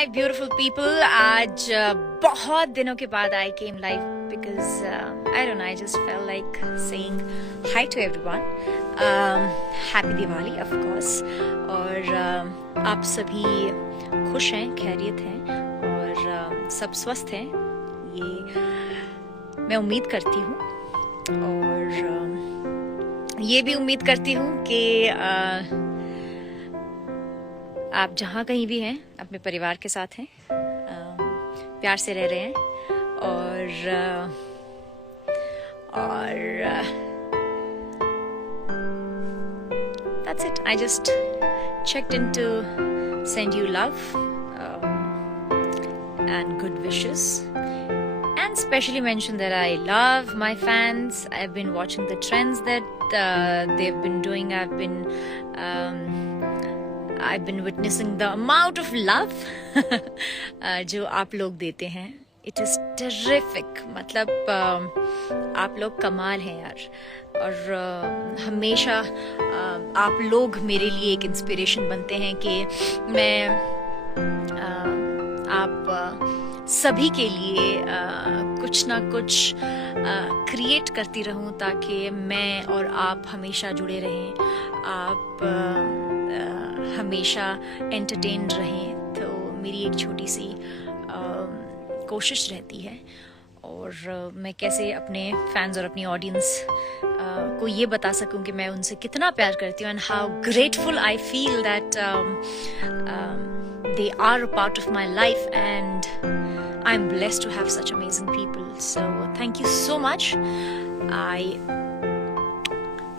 My beautiful people, आज बहुत दिनों के बाद I came live because I don't know, I just felt like saying hi to everyone. Happy Diwali of course. और आप सभी खुश हैं, खैरियत हैं और सब स्वस्थ हैं, ये मैं उम्मीद करती हूँ। और ये भी उम्मीद करती हूँ कि आप जहाँ कहीं भी हैं अपने परिवार के साथ हैं, प्यार से रह रहे हैं और that's it. I just checked in to send you love and good wishes and specially mention that I love my fans. I've been watching the trends that they've been doing. I've been witnessing the amount of love जो आप लोग देते हैं. It is terrific. मतलब आप लोग कमाल हैं यार. और हमेशा आप लोग मेरे लिए एक इंस्पिरेशन बनते हैं कि मैं आप सभी के लिए कुछ ना कुछ क्रिएट करती रहूं ताकि मैं और आप हमेशा जुड़े रहें, आप हमेशा एंटरटेन्ड रहें. तो मेरी एक छोटी सी कोशिश रहती है और मैं कैसे अपने फैंस और अपनी ऑडियंस को ये बता सकूं कि मैं उनसे कितना प्यार करती हूँ, and how grateful I feel that they are a part of my life and I'm blessed to have such amazing people. So thank you so much. I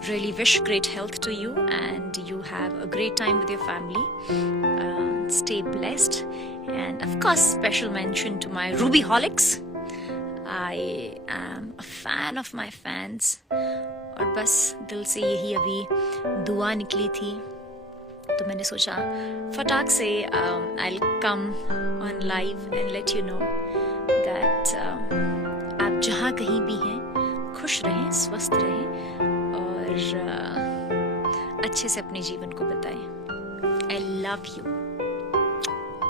really wish great health to you and you have a great time with your family. Stay blessed, and of course special mention to my Rubyholics. I am a fan of my fans और बस दिल से यही अभी दुआ निकली थी तो मैंने सोचा फटाक से I'll come on live and let you know that आप जहाँ कहीं भी हैं खुश रहें, स्वस्थ रहें और अच्छे से अपने जीवन को बिताएं. I love you.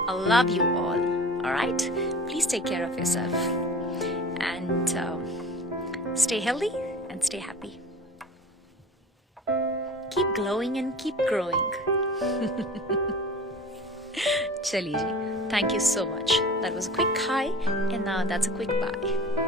I love you all. All right? Please take care of yourself and stay healthy and stay happy. Keep glowing and keep growing. चलिए जी, thank you so much. That was a quick hi and now that's a quick bye.